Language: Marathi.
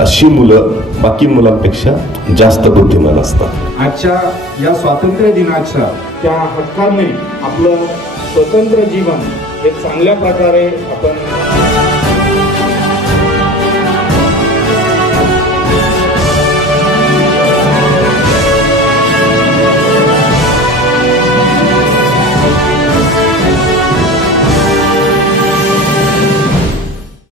अशी मुलं बाकी मुलांपेक्षा जास्त बुद्धिमान असतात। आजच्या या स्वातंत्र्य दिनाच्या त्या हक्काने आपलं स्वतंत्र जीवन हे चांगल्या प्रकारे आपण